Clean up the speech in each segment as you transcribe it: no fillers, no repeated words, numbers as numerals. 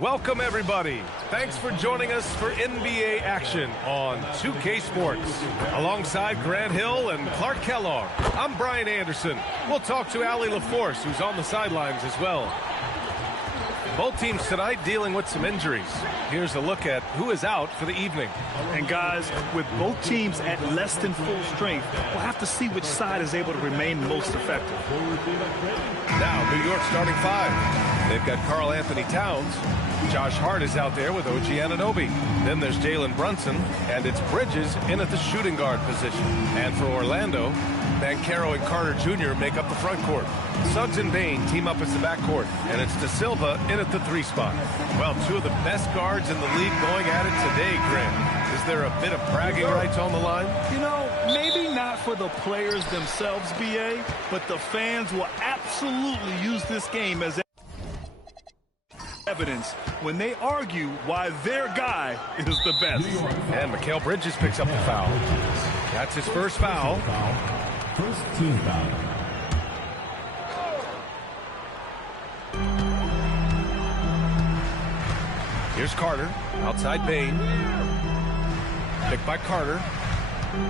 Welcome, everybody. Thanks for joining us for NBA action on 2K Sports. Alongside Grant Hill and Clark Kellogg, I'm Brian Anderson. We'll talk to Allie LaForce, who's on the sidelines as well. Both teams tonight dealing with some injuries. Here's a look at who is out for the evening. And guys, with both teams at less than full strength, we'll have to see which side is able to remain most effective. Now, New York starting five. They've got Karl Anthony Towns. Josh Hart is out there with OG Anunoby. Then there's Jalen Brunson, and it's Bridges in at the shooting guard position. And for Orlando, Banchero and Carter Jr. make up the front court. Suggs and Bane team up as the backcourt, and it's De Silva in at the 3 spot. Well, two of the best guards in the league going at it today, Grant. Is there a bit of bragging rights on the line? You know, maybe not for the players themselves, BA, but the fans will absolutely use this game as evidence when they argue why their guy is the best. And Mikal Bridges picks up the foul. That's his first foul. First team foul. Here's Carter, outside Bane. Picked by Carter.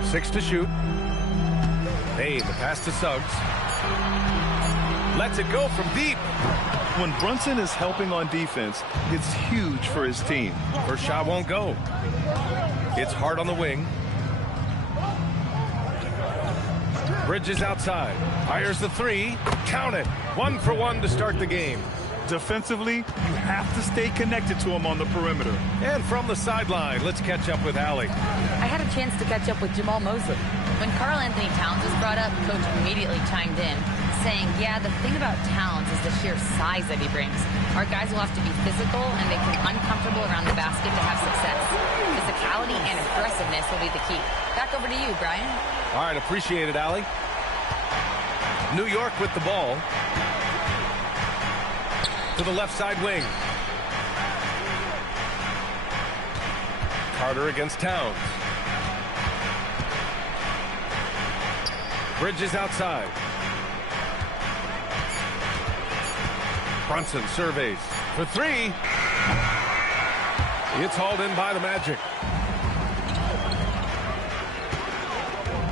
6 to shoot. Bane, the pass to Suggs. Lets it go from deep. When Brunson is helping on defense, it's huge for his team. First shot won't go. It's Hart on the wing. Bridges outside. Fires the 3. Count it. 1 for 1 to start the game. Defensively, you have to stay connected to him on the perimeter. And from the sideline, let's catch up with Allie. I had a chance to catch up with Jamal Mosley. When Karl Anthony Towns was brought up, Coach immediately chimed in, saying, yeah, the thing about Towns is the sheer size that he brings. Our guys will have to be physical and make him uncomfortable around the basket to have success. Physicality and aggressiveness will be the key. Back over to you, Brian. All right, appreciate it, Allie. New York with the ball. To the left side wing. Carter against Towns. Bridges outside. Brunson surveys for 3. It's hauled in by the Magic.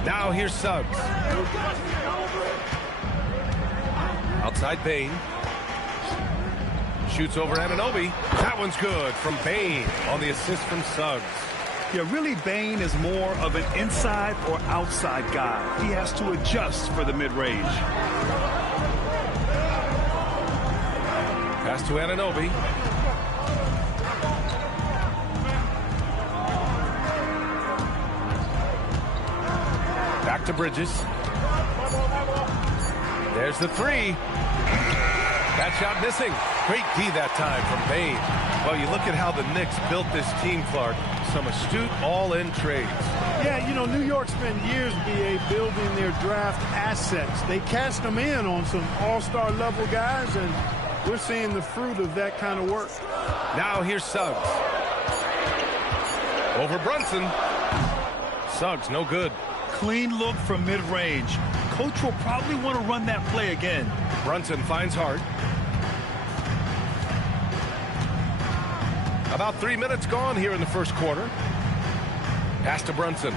Now here's Suggs. Outside Bane. Shoots over Anunoby. That one's good from Bane on the assist from Suggs. Yeah, really, Bane is more of an inside or outside guy. He has to adjust for the mid-range. Pass to Anunoby. Back to Bridges. There's the 3. That shot missing. Great D that time from Bane. Well, you look at how the Knicks built this team, Clark. Some astute all-in trades. Yeah, you know, New York spent years, BA, building their draft assets. They cast them in on some all-star level guys, and we're seeing the fruit of that kind of work. Now here's Suggs. Over Brunson. Suggs, no good. Clean look from mid-range. Coach will probably want to run that play again. Brunson finds Hart. About 3 minutes gone here in the first quarter. Pass to Brunson.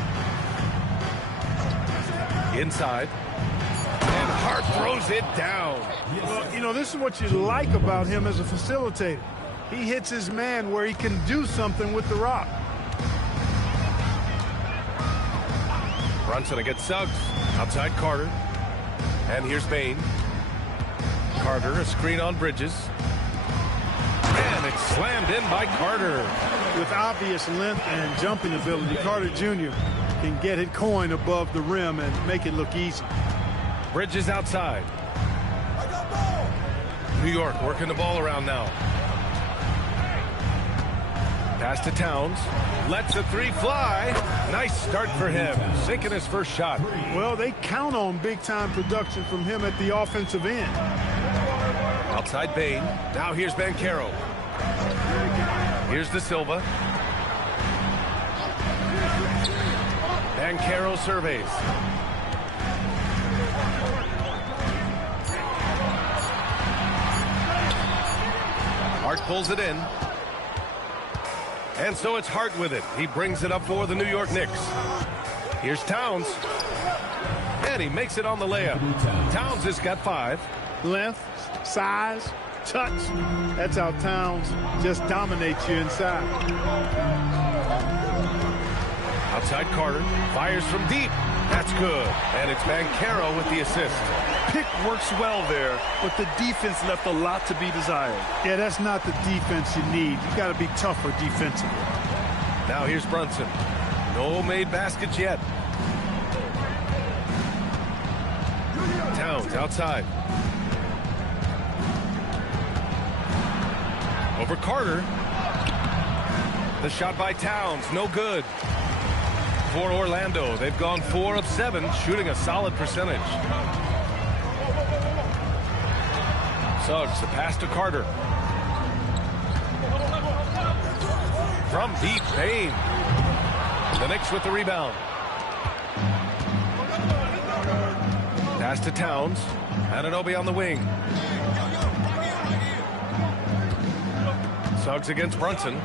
Inside. And Hart throws it down. Well, you know, this is what you like about him as a facilitator. He hits his man where he can do something with the rock. Brunson against Suggs. Outside Carter. And here's Bane. Carter, a screen on Bridges. And it's slammed in by Carter. With obvious length and jumping ability, Carter Jr. can get it coin above the rim and make it look easy. Bridges outside. New York working the ball around now. Pass to Towns. Lets a 3 fly. Nice start for him. Sinking his first shot. Well, they count on big-time production from him at the offensive end. Outside Bane. Now here's Banchero. Here's De Silva. Banchero surveys. Hart pulls it in. And so it's Hart with it. He brings it up for the New York Knicks. Here's Towns. And he makes it on the layup. Towns has got 5. Length, size, touch. That's how Towns just dominates you inside. Outside Carter. Fires from deep. That's good. And it's Banchero with the assist. Pick works well there, but the defense left a lot to be desired. Yeah, that's not the defense you need. You got to be tougher defensively. Now here's Brunson. No made baskets yet. Towns outside. Over Carter. The shot by Towns, no good. For Orlando, they've gone 4 of 7, shooting a solid percentage. Suggs, the pass to Carter. From deep, Payne. The Knicks with the rebound. Pass to Towns. Anunoby on the wing. Suggs against Brunson.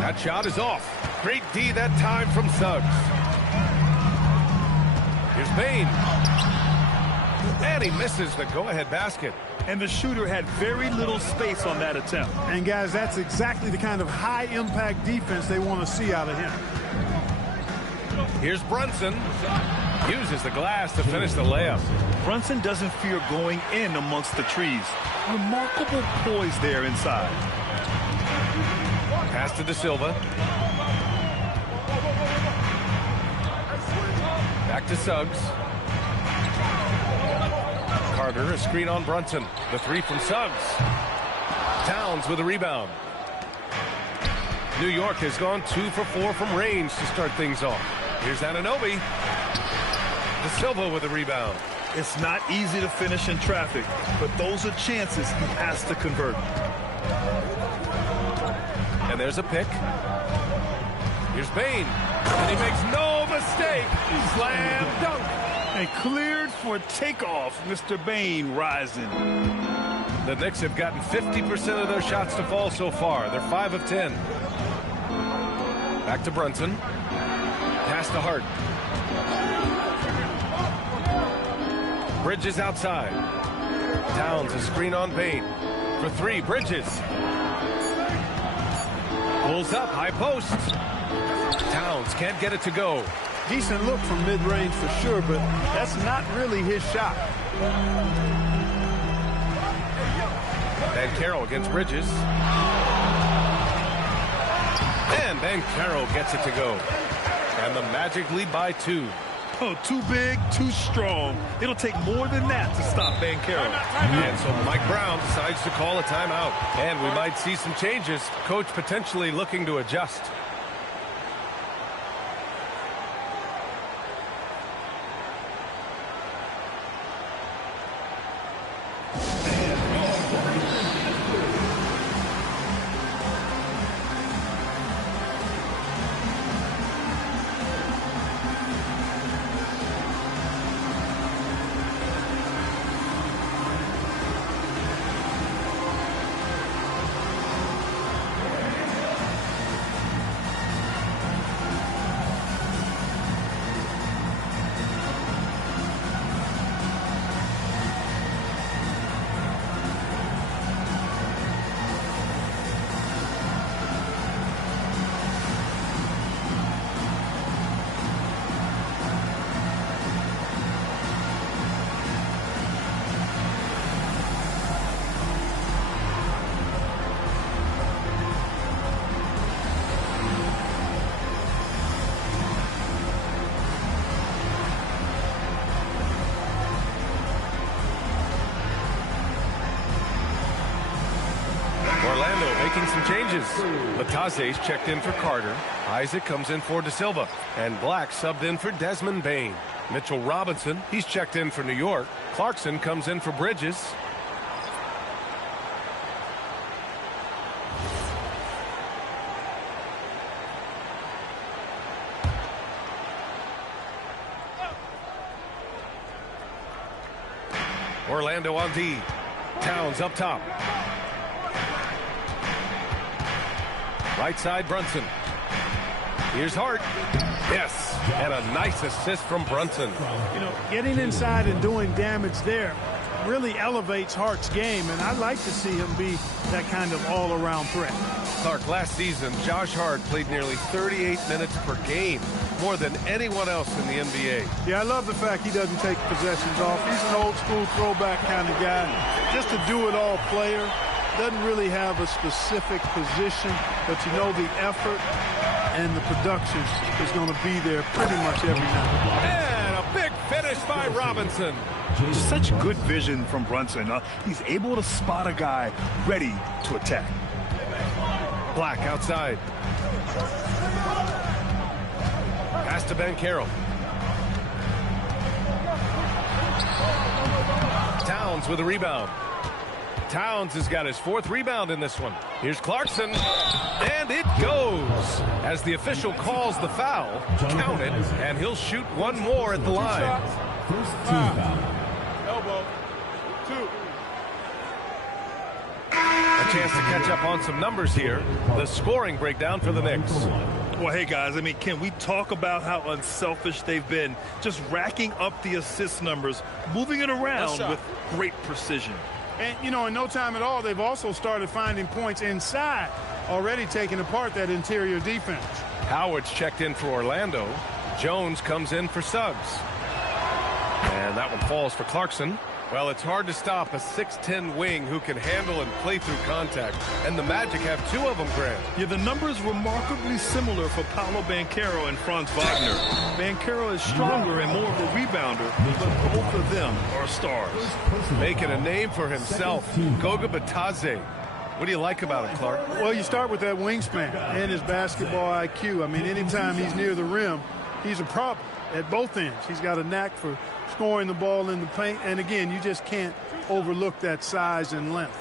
That shot is off. Great D that time from Suggs. Here's Payne. And he misses the go-ahead basket. And the shooter had very little space on that attempt. And, guys, that's exactly the kind of high-impact defense they want to see out of him. Here's Brunson. Uses the glass to finish the layup. Brunson doesn't fear going in amongst the trees. Remarkable poise there inside. Pass to De Silva. Back to Suggs. Carter, a screen on Brunson. The 3 from Suggs. Towns with a rebound. New York has gone 2 for 4 from range to start things off. Here's Anunoby. De Silva with a rebound. It's not easy to finish in traffic, but those are chances he has to convert. And there's a pick. Here's Payne. And he makes no mistake. Slam dunk. And cleared for takeoff. Mr. Bain rising. The Knicks have gotten 50% of their shots to fall so far. They're 5 of 10. Back to Brunson. Pass to Hart. Bridges outside. Towns a screen on Payne. For 3, Bridges. Pulls up, high post. Towns can't get it to go. Decent look from mid-range for sure, but that's not really his shot. Banchero against Bridges. And Banchero gets it to go. And the Magic lead by 2. Oh, too big, too strong. It'll take more than that to stop Banchero. And so Mike Brown decides to call a timeout. And we might see some changes. Coach potentially looking to adjust. Making some changes. Batase's checked in for Carter. Isaac comes in for De Silva. And Black subbed in for Desmond Bain. Mitchell Robinson, he's checked in for New York. Clarkson comes in for Bridges. Orlando on D. Towns up top. Right side, Brunson. Here's Hart. Yes, and a nice assist from Brunson. You know, getting inside and doing damage there really elevates Hart's game, and I'd like to see him be that kind of all-around threat. Clark, last season, Josh Hart played nearly 38 minutes per game, more than anyone else in the NBA. Yeah, I love the fact he doesn't take possessions off. He's an old-school throwback kind of guy. Just a do-it-all player. Doesn't really have a specific position, but you know the effort and the production is going to be there pretty much every night. And a big finish by Robinson. Such good vision from Brunson. He's able to spot a guy ready to attack. Black outside. Pass to Ben Carroll. Towns with a rebound. Towns has got his 4th rebound in this one. Here's Clarkson, and it goes. As the official calls the foul, count it, and he'll shoot one more at the line. First team foul. Elbow. 2. A chance to catch up on some numbers here. The scoring breakdown for the Knicks. Well, hey, guys, I mean, can we talk about how unselfish they've been? Just racking up the assist numbers, moving it around with great precision. And, you know, in no time at all, they've also started finding points inside, already taking apart that interior defense. Howard's checked in for Orlando. Jones comes in for Suggs. And that one falls for Clarkson. Well, it's hard to stop a 6'10 wing who can handle and play through contact. And the Magic have 2 of them, Grant. Yeah, the numbers remarkably similar for Paolo Banchero and Franz Wagner. Banchero is stronger and more of a rebounder, but both of them are stars. Making a name for himself, Goga Bitadze. What do you like about him, Clark? Well, you start with that wingspan and his basketball IQ. I mean, anytime he's near the rim, he's a problem at both ends. He's got a knack for scoring the ball in the paint. And, again, you just can't overlook that size and length.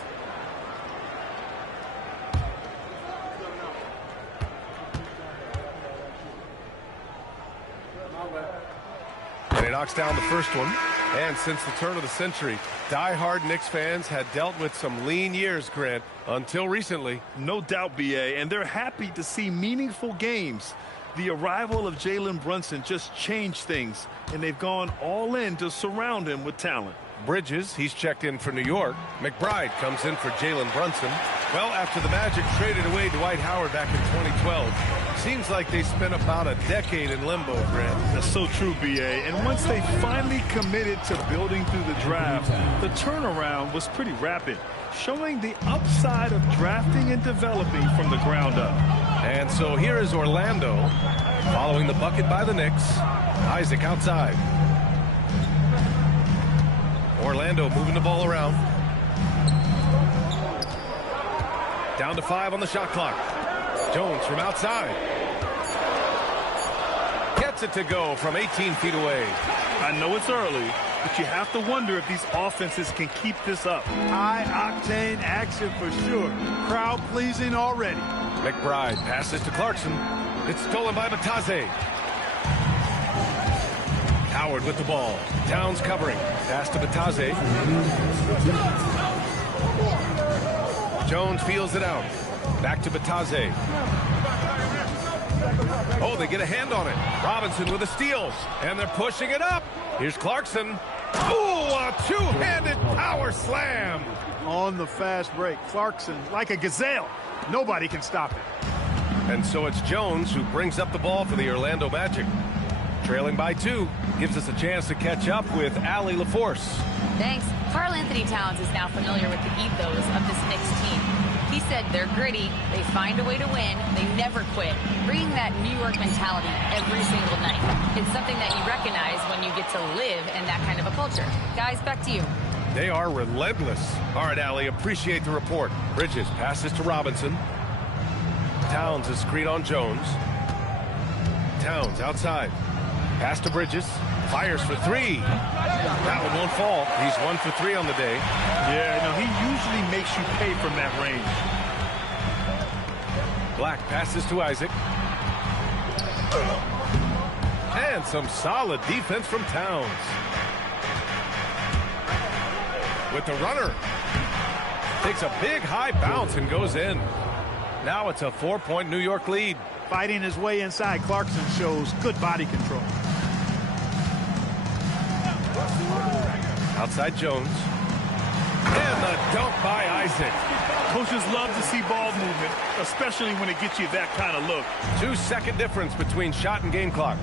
And he knocks down the first one. And since the turn of the century, die-hard Knicks fans had dealt with some lean years, Grant, until recently. No doubt, B.A., and they're happy to see meaningful games. The arrival of Jalen Brunson just changed things, and they've gone all in to surround him with talent. Bridges, he's checked in for New York. McBride comes in for Jalen Brunson. Well, after the Magic traded away Dwight Howard back in 2012, seems like they spent about a decade in limbo, Grant. That's so true, B.A., and once they finally committed to building through the draft, the turnaround was pretty rapid, showing the upside of drafting and developing from the ground up. And so here is Orlando, following the bucket by the Knicks. Isaac outside. Orlando moving the ball around. Down to 5 on the shot clock. Jones from outside. Gets it to go from 18 feet away. I know it's early, but you have to wonder if these offenses can keep this up. High-octane action for sure. Crowd-pleasing already. McBride passes to Clarkson. It's stolen by Bitadze. Howard with the ball. Towns covering. Pass to Bitadze. Jones feels it out. Back to Bitadze. Oh, they get a hand on it. Robinson with a steal. And they're pushing it up. Here's Clarkson. Ooh, a two-handed power slam. On the fast break. Clarkson, like a gazelle. Nobody can stop it. And so it's Jones who brings up the ball for the Orlando Magic. Trailing by 2, gives us a chance to catch up with Allie LaForce. Thanks. Karl-Anthony Towns is now familiar with the ethos of this Knicks team. He said they're gritty, they find a way to win, they never quit, bringing that New York mentality every single night. It's something that you recognize when you get to live in that kind of a culture. Guys, back to you. They are relentless. All right, Allie, appreciate the report. Bridges passes to Robinson. Towns is screen on Jones. Towns outside. Pass to Bridges. Fires for 3. That one won't fall. He's 1 for 3 on the day. Yeah, no, he usually makes you pay from that range. Black passes to Isaac. And some solid defense from Towns. with the runner. Takes a big high bounce and goes in. Now it's a 4-point New York lead. Fighting his way inside, Clarkson shows good body control. Outside Jones. And the dunk by Isaac. Coaches love to see ball movement, especially when it gets you that kind of look. 2-second difference between shot and game clock.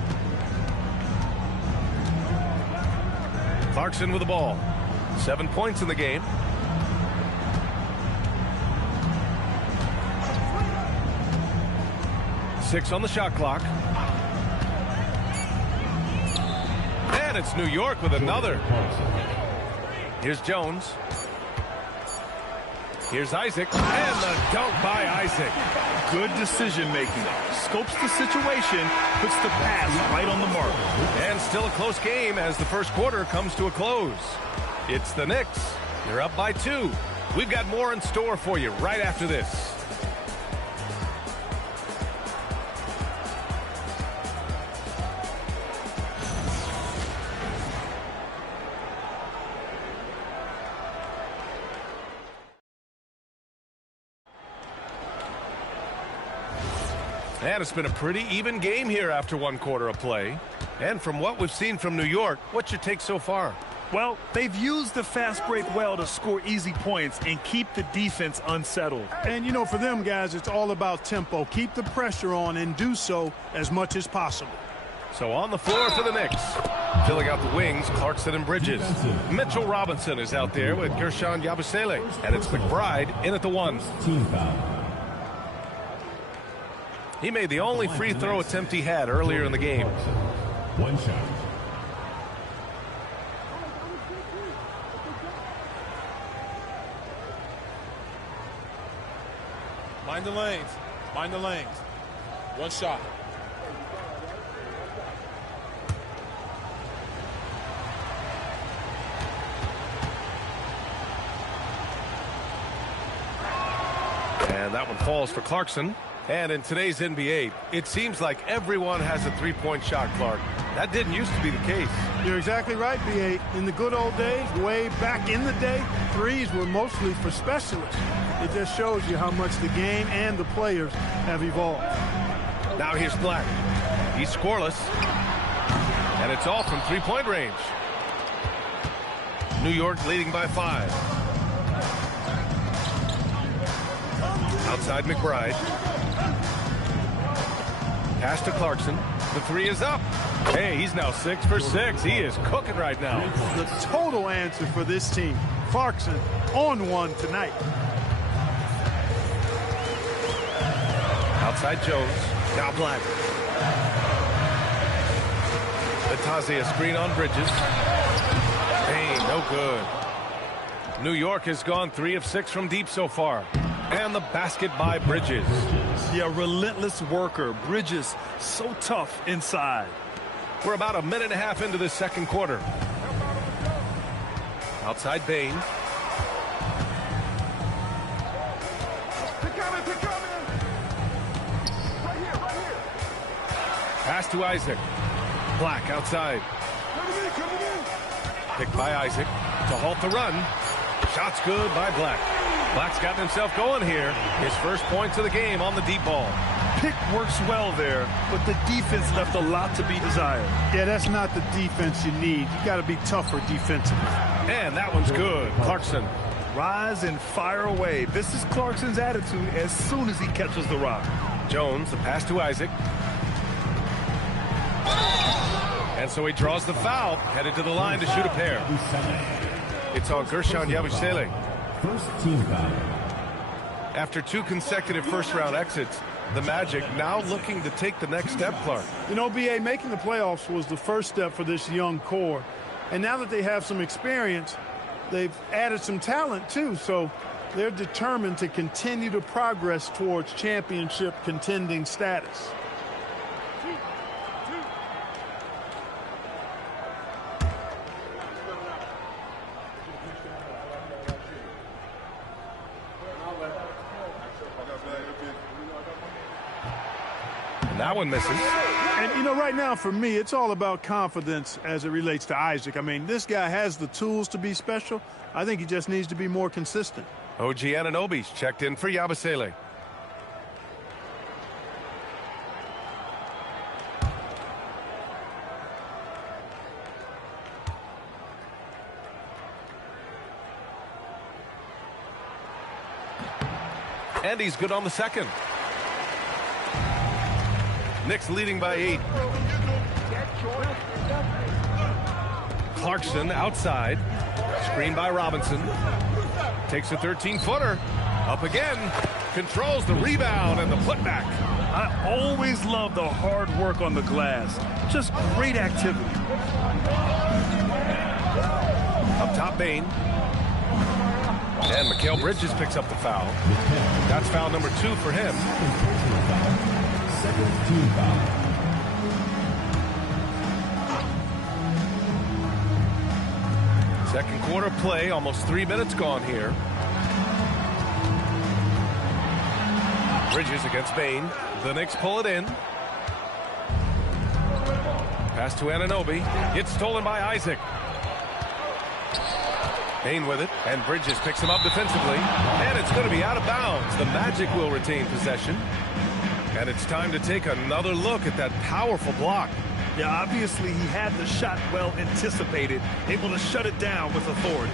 Clarkson with the ball. 7 points in the game. Six on the shot clock. And it's New York with another. Here's Jones. Here's Isaac. And the dunk by Isaac. Good decision making. Scopes the situation, puts the pass right on the mark. And still a close game as the first quarter comes to a close. It's the Knicks. They're up by 2. We've got more in store for you right after this. And it's been a pretty even game here after 1 quarter of play. And from what we've seen from New York, what's your take so far? Well, they've used the fast break well to score easy points and keep the defense unsettled. And, you know, for them guys, it's all about tempo. Keep the pressure on and do so as much as possible. So on the floor for the Knicks. Filling out the wings, Clarkson and Bridges. Mitchell Robinson is out there with Gershon Yabusele. And it's McBride in at the 1. Team foul. He made the only free throw attempt he had earlier in the game. 1 shot. Mind the lanes. Mind the lanes. 1 shot. And that one falls for Clarkson. And in today's NBA, it seems like everyone has a three-point shot, Clark. That didn't used to be the case. You're exactly right, B8. In the good old days, way back in the day, threes were mostly for specialists. It just shows you how much the game and the players have evolved. Now here's Black. He's scoreless. And it's all from three-point range. New York leading by 5. Outside McBride. Pass to Clarkson. The 3 is up. Hey, he's now 6 for 6. He is cooking right now. The total answer for this team. Clarkson on 1 tonight. Outside Jones. Now Black. Latazia screen on Bridges. Hey, no good. New York has gone 3 of 6 from deep so far. And the basket by Bridges. Yeah, relentless worker. Bridges, so tough inside. We're about a minute and a half into this second quarter. Outside Bain. Pass to Isaac. Black outside. Picked by Isaac to halt the run. Shot's good by Black. Black's gotten himself going here. His first points of the game on the deep ball. Pick works well there, but the defense left a lot to be desired. Yeah, that's not the defense you need. You got to be tougher defensively. And that one's good. Clarkson. Rise and fire away. This is Clarkson's attitude as soon as he catches the rock. Jones, the pass to Isaac. And so he draws the foul, headed to the line to shoot a pair. It's on Gershon Yabusele. First team foul. After 2 consecutive first-round exits, the Magic now looking to take the next step, Clark. You know, B.A., making the playoffs was the first step for this young core. And now that they have some experience, they've added some talent, too. So they're determined to continue to progress towards championship contending status. That one misses. And, you know, right now for me, it's all about confidence as it relates to Isaac. I mean, this guy has the tools to be special. I think he just needs to be more consistent. OG Anunoby's checked in for Yabusele. And he's good on the second. Knicks leading by 8. Clarkson outside. Screen by Robinson. Takes a 13-footer. Up again. Controls the rebound and the putback. I always love the hard work on the glass. Just great activity. Up top, Bain. And Mikal Bridges picks up the foul. That's foul number 2 for him. Second team foul. Second quarter play, almost 3 minutes gone here. Bridges against Bain. The Knicks pull it in. Pass to Anunoby. It's stolen by Isaac. Bain with it, and Bridges picks him up defensively. And it's going to be out of bounds. The Magic will retain possession. And it's time to take another look at that powerful block. Yeah, obviously he had the shot well anticipated, able to shut it down with authority.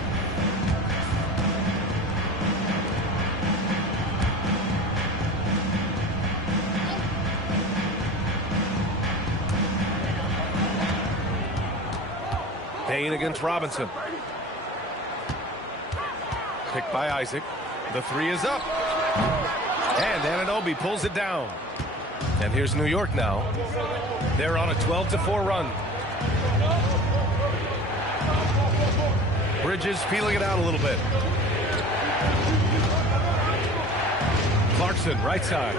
Bain against Robinson. Picked by Isaac. The 3 is up. And Anunoby pulls it down. And here's New York now. They're on a 12-4 run. Bridges feeling it out a little bit. Clarkson, right side.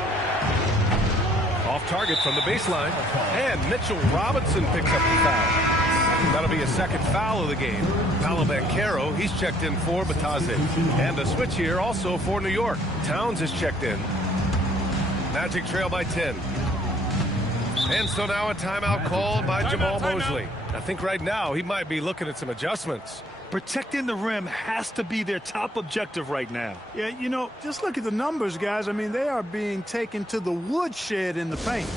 Off target from the baseline. And Mitchell Robinson picks up the foul. That'll be a second foul of the game. Paolo Banchero, he's checked in for Batazzi. And a switch here also for New York. Towns is checked in. Magic trail by 10. And so now a timeout called by Jamal Mosley. I think right now he might be looking at some adjustments. Protecting the rim has to be their top objective right now. Yeah, you know, just look at the numbers, guys. I mean, they are being taken to the woodshed in the paint.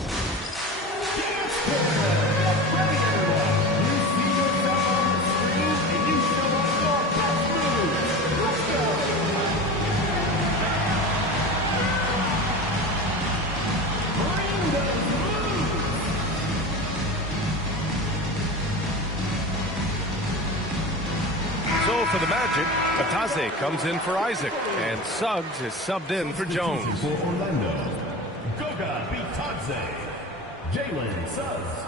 For the Magic, Batazzi comes in for Isaac, and Suggs is subbed in for Jones. For Orlando, Goga Bitadze, Jalen Suggs.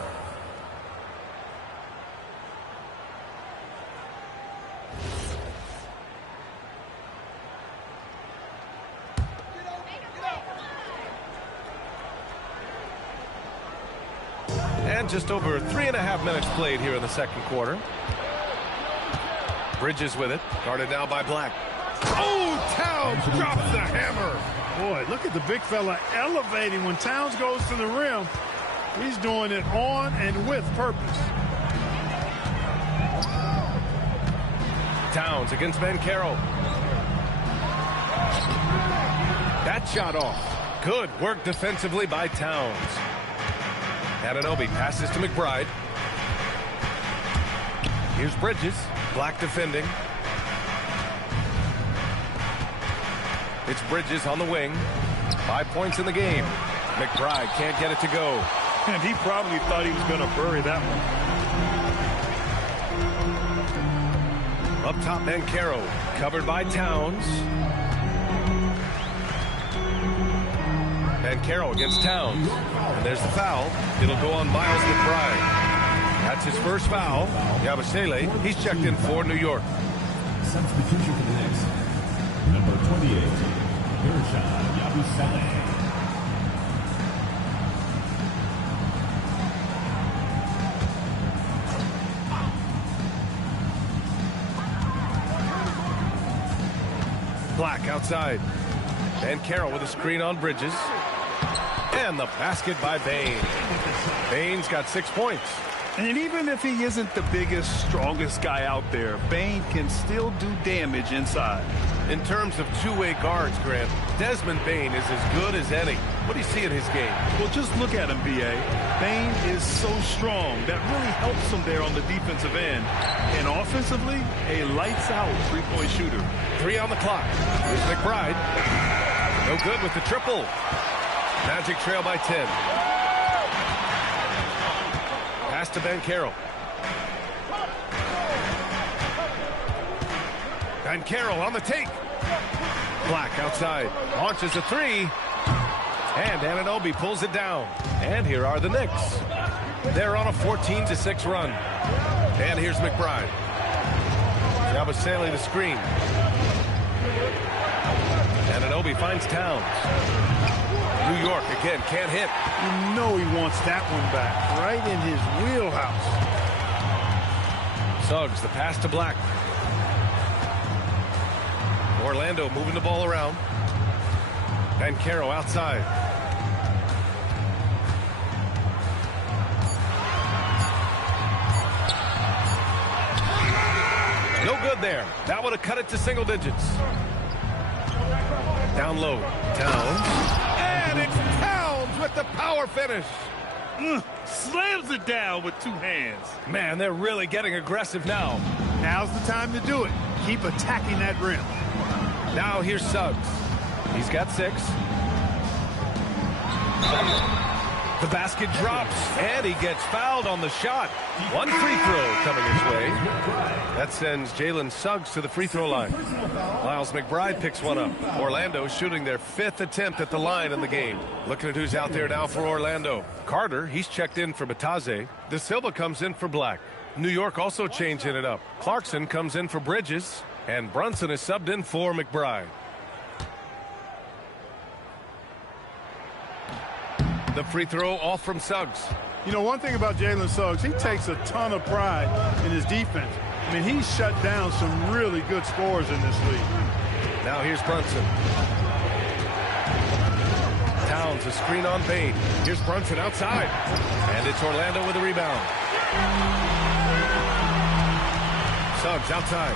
And just over 3.5 minutes played here in the second quarter. Bridges with it, guarded now by Black. Oh, Towns drops the hammer. Boy, look at the big fella elevating when Towns goes to the rim. He's doing it on and with purpose. Towns against Banchero. That shot off. Good work defensively by Towns. Anunoby passes to McBride. Here's Bridges. Black defending. It's Bridges on the wing. 5 points in the game. McBride can't get it to go. And he probably thought he was going to bury that one. Up top, Banchero. Covered by Towns. Banchero against Towns. And there's the foul. It'll go on Miles McBride. That's his first foul. Yabusele, he's checked in for New York. Substitution for the Knicks. Number 28, Gershon Yabusele. Black outside. Banchero with a screen on Bridges. And the basket by Bane. Bane's got 6 points. And even if he isn't the biggest, strongest guy out there, Bane can still do damage inside. In terms of two-way guards, Grant, Desmond Bane is as good as any. What do you see in his game? Well, just look at him, B.A. Bane is so strong. That really helps him there on the defensive end. And offensively, a lights-out three-point shooter. 3 on the clock. Here's McBride. No good with the triple. Magic trail by 10. Pass to Banchero. Banchero on the take. Black outside. Launches a 3. And Anunoby pulls it down. And here are the Knicks. They're on a 14-6 run. And here's McBride. Yabusele the screen. Anunoby finds Towns. New York again can't hit. You know he wants that one back, right in his wheelhouse. Suggs, the pass to Black. Orlando moving the ball around. Banchero outside. No good there. That would have cut it to single digits. Down low. Towns. And it's Towns with the power finish. Slams it down with 2 hands. Man, they're really getting aggressive now. Now's the time to do it. Keep attacking that rim. Now here's Suggs. He's got 6. The basket drops, and he gets fouled on the shot. 1 free throw coming his way. That sends Jalen Suggs to the free throw line. Miles McBride picks one up. Orlando shooting their 5th attempt at the line in the game. Looking at who's out there now for Orlando. Carter, he's checked in for Bataze. De Silva comes in for Black. New York also changing it up. Clarkson comes in for Bridges. And Brunson is subbed in for McBride. The free throw off from Suggs. You know, one thing about Jalen Suggs, he takes a ton of pride in his defense. I mean, he's shut down some really good scorers in this league. Now here's Brunson. Towns, a screen on Bane. Here's Brunson outside. And it's Orlando with a rebound. Suggs outside.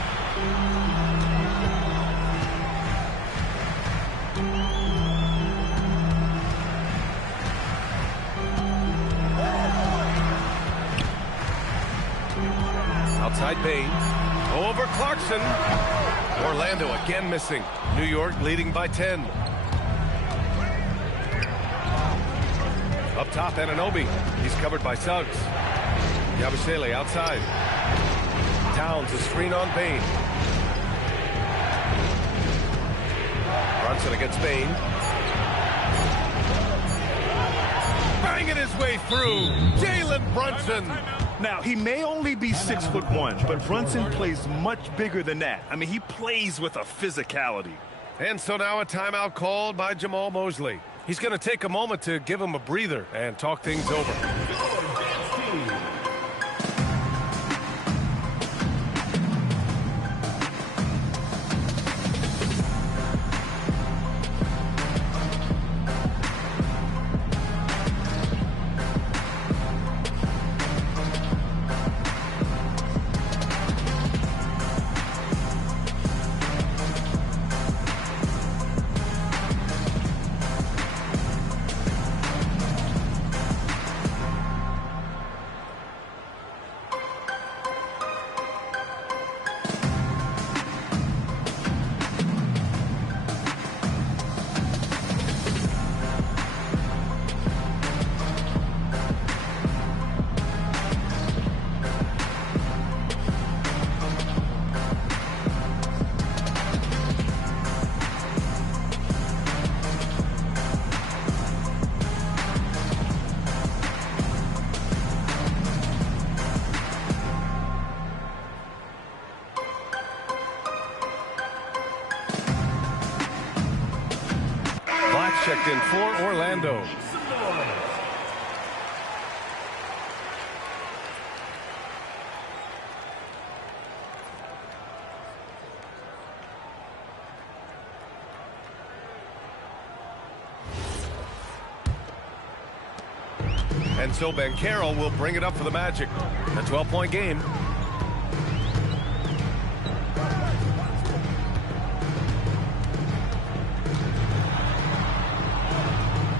Outside Bane. Over Clarkson. Orlando again missing. New York leading by 10. Up top, Anunoby. He's covered by Suggs. Yabusele outside. Towns, a screen on Bane. Brunson against Bane. Banging his way through. Jalen Brunson. Now, he may only be 6'1", but Brunson plays much bigger than that. I mean, he plays with a physicality. And so now a timeout called by Jamal Mosley. He's going to take a moment to give him a breather and talk things over. Checked in for Orlando. And so Banchero will bring it up for the Magic. A 12-point game.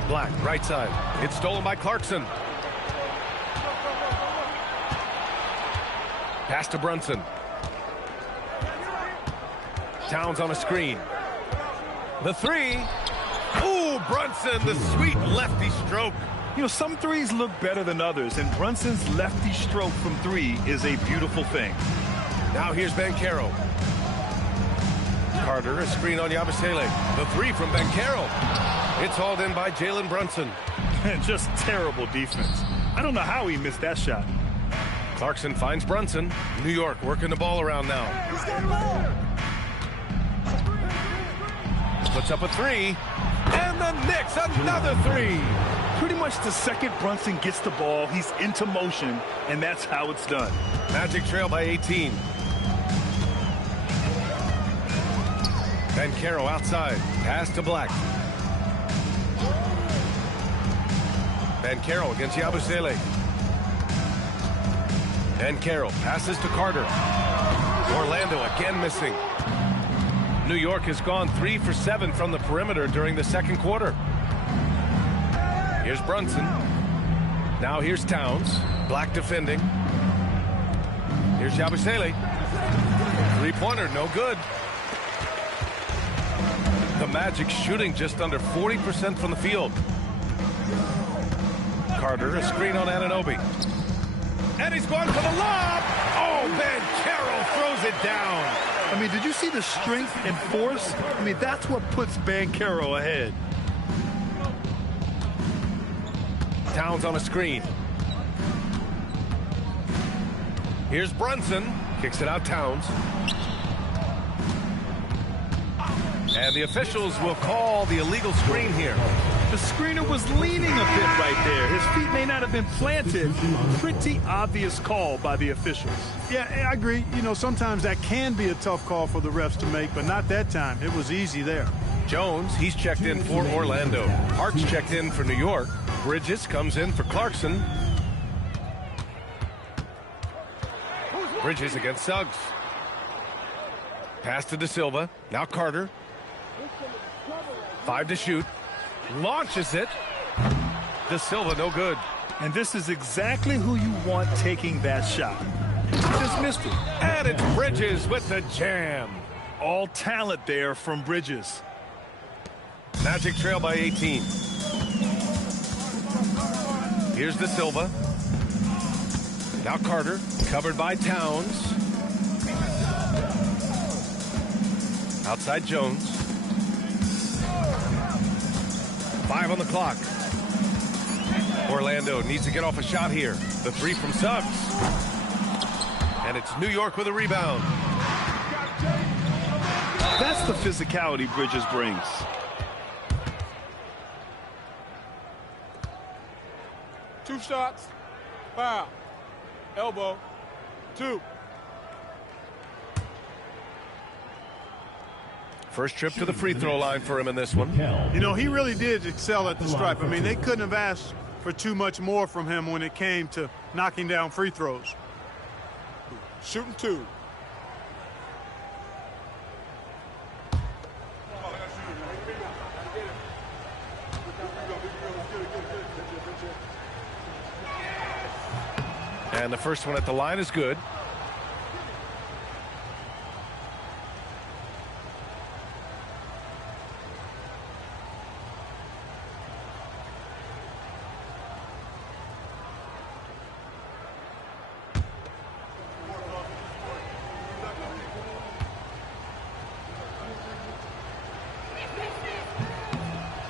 Black, right side. It's stolen by Clarkson. Pass to Brunson. Towns on a screen. The three. Ooh, Brunson, the sweet lefty stroke. You know, some threes look better than others, and Brunson's lefty stroke from three is a beautiful thing. Now here's Banchero. Carter, a screen on Yabusele. The three from Banchero. It's hauled in by Jalen Brunson. Just terrible defense. I don't know how he missed that shot. Clarkson finds Brunson. New York working the ball around now. Puts up a three. And the Knicks, another three. Pretty much the second Brunson gets the ball, he's into motion, and that's how it's done. Magic trail by 18. Banchero outside. Pass to Black. Banchero against Yabusele. Banchero passes to Carter. Orlando again missing. New York has gone 3 for 7 from the perimeter during the second quarter. Here's Brunson. Now here's Towns. Black defending. Here's Yabusele. Three-pointer, no good. The Magic shooting just under 40% from the field. Carter, a screen on Anunoby. And he's going for the lob. Oh, Banchero throws it down. I mean, did you see the strength and force? I mean, that's what puts Banchero ahead. Towns on a screen. Here's Brunson. Kicks it out, Towns. And the officials will call the illegal screen here. The screener was leaning a bit right there. His feet may not have been planted. Pretty obvious call by the officials. Yeah, I agree. You know, sometimes that can be a tough call for the refs to make, but not that time. It was easy there. Jones, he's checked in for Orlando. Hart's checked in for New York. Bridges comes in for Clarkson. Bridges against Suggs. Pass to De Silva. Now Carter. 5 to shoot. Launches it. De Silva, no good. And this is exactly who you want taking that shot. Just missed it. And it's Bridges with the jam. All talent there from Bridges. Magic trail by 18. Here's De Silva. Now Carter, covered by Towns. Outside Jones. 5 on the clock. Orlando needs to get off a shot here. The three from Suggs. And it's New York with a rebound. That's the physicality Bridges brings. Two shots. Foul. Elbow. 2. First trip to the free throw line for him in this one. You know, he really did excel at the stripe. I mean, they couldn't have asked for too much more from him when it came to knocking down free throws. Shooting 2. And the first one at the line is good.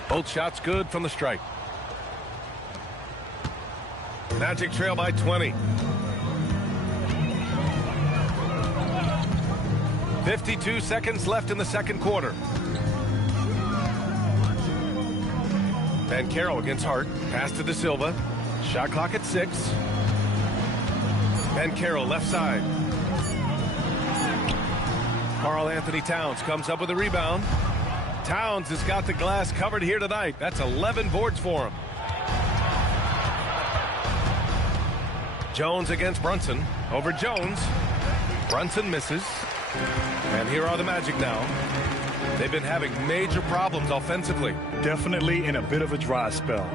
Both shots good from the strike. Magic trail by 20. 52 seconds left in the second quarter. Banchero against Hart. Pass to De Silva. Shot clock at 6. Banchero left side. Karl Anthony Towns comes up with a rebound. Towns has got the glass covered here tonight. That's 11 boards for him. Jones against Brunson. Over Jones. Brunson misses. And here are the Magic now. They've been having major problems offensively. Definitely in a bit of a dry spell.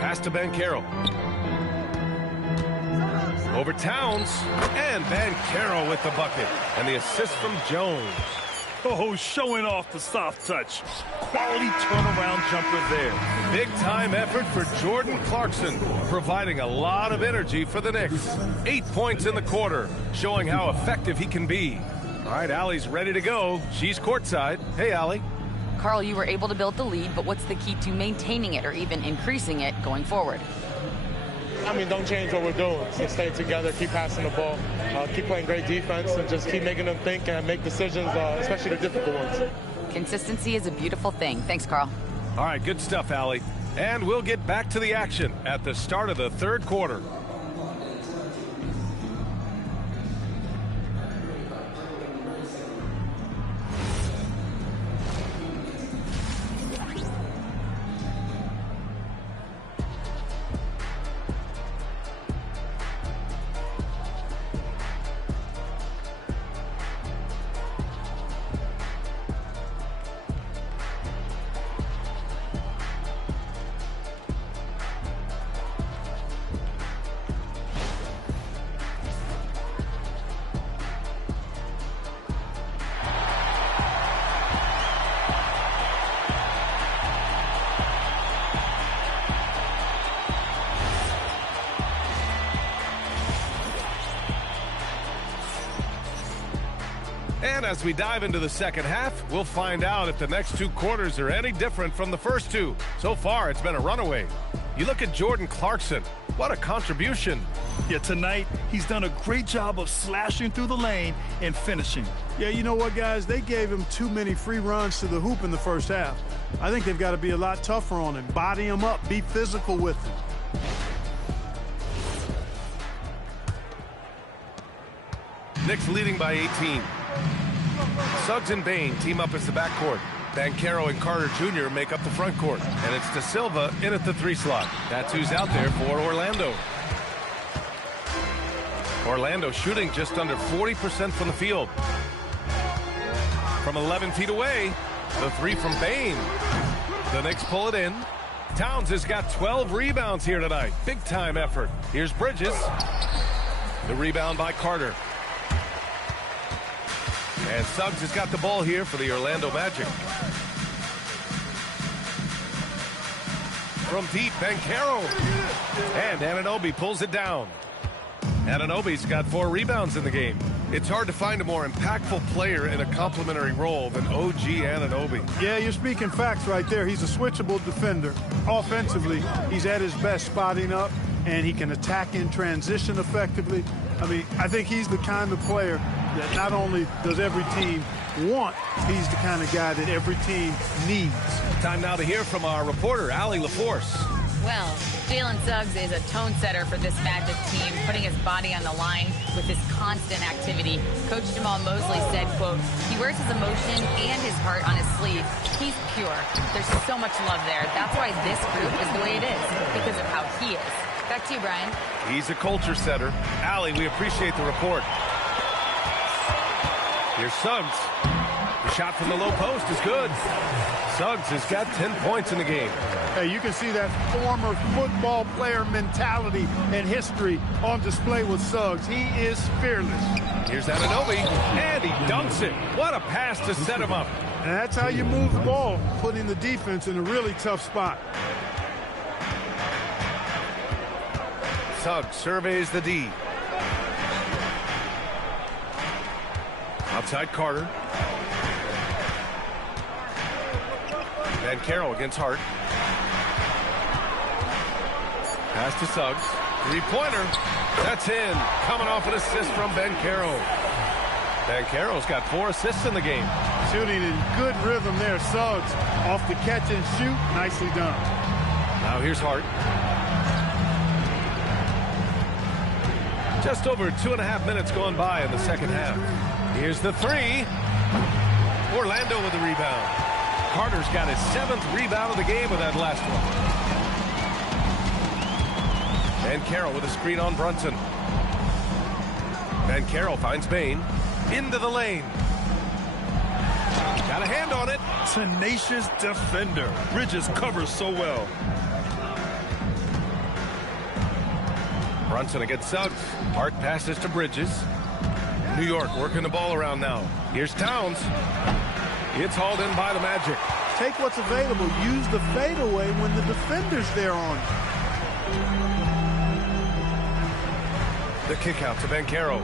Pass to Banchero. Over Towns. And Banchero with the bucket. And the assist from Jones. Oh, showing off the soft touch. Quality turnaround jumper there. Big-time effort for Jordan Clarkson, providing a lot of energy for the Knicks. 8 points in the quarter, showing how effective he can be. All right, Allie's ready to go. She's courtside. Hey, Allie. Carl, you were able to build the lead, but what's the key to maintaining it or even increasing it going forward? I mean, don't change what we're doing. Just stay together, keep passing the ball, keep playing great defense, and just keep making them think and make decisions, especially the difficult ones. Consistency is a beautiful thing. Thanks, Carl. All right, good stuff, Allie. And we'll get back to the action at the start of the third quarter. And as we dive into the second half, we'll find out if the next two quarters are any different from the first two. So far, it's been a runaway. You look at Jordan Clarkson. What a contribution. Yeah, tonight, he's done a great job of slashing through the lane and finishing. Yeah, you know what, guys? They gave him too many free runs to the hoop in the first half. I think they've got to be a lot tougher on him. Body him up. Be physical with him. Knicks leading by 18. Suggs and Bain team up as the backcourt. Banchero and Carter Jr. make up the front court. And it's De Silva in at the 3 slot. That's who's out there for Orlando. Orlando shooting just under 40% from the field. From 11 feet away, the 3 from Bain. The Knicks pull it in. Towns has got 12 rebounds here tonight. Big time effort. Here's Bridges. The rebound by Carter. And Suggs has got the ball here for the Orlando Magic. From deep, Banchero. And Anunoby pulls it down. Anunoby's got 4 rebounds in the game. It's hard to find a more impactful player in a complementary role than OG Anunoby. Yeah, you're speaking facts right there. He's a switchable defender. Offensively, he's at his best spotting up, and he can attack in transition effectively. I mean, I think he's the kind of player that not only does every team want, he's the kind of guy that every team needs. Time now to hear from our reporter, Allie LaForce. Well, Jalen Suggs is a tone setter for this Magic team, putting his body on the line with his constant activity. Coach Jamal Mosley said, quote, he wears his emotion and his heart on his sleeve. He's pure. There's so much love there. That's why this group is the way it is, because of how he is. Back to you, Brian. He's a culture setter. Allie, we appreciate the report. Here's Suggs. The shot from the low post is good. Suggs has got 10 points in the game. Hey, you can see that former football player mentality and history on display with Suggs. He is fearless. Here's Anunoby, and he dunks it. What a pass to set him up. And that's how you move the ball, putting the defense in a really tough spot. Suggs surveys the D. Outside Carter. Banchero against Hart. Pass to Suggs. 3-pointer. That's in. Coming off an assist from Banchero. Banchero's got 4 assists in the game. Shooting in good rhythm there. Suggs off the catch and shoot. Nicely done. Now here's Hart. Just over 2.5 minutes gone by in the second half. Here's the 3. Orlando with the rebound. Carter's got his 7th rebound of the game with that last one. And Carroll with a screen on Brunson. And Carroll finds Bain into the lane. Got a hand on it. Tenacious defender. Bridges covers so well. Brunson against Suggs. Hart passes to Bridges. New York working the ball around now. Here's Towns. It's hauled in by the Magic. Take what's available. Use the fadeaway when the defender's there on you. The kick out to Banchero.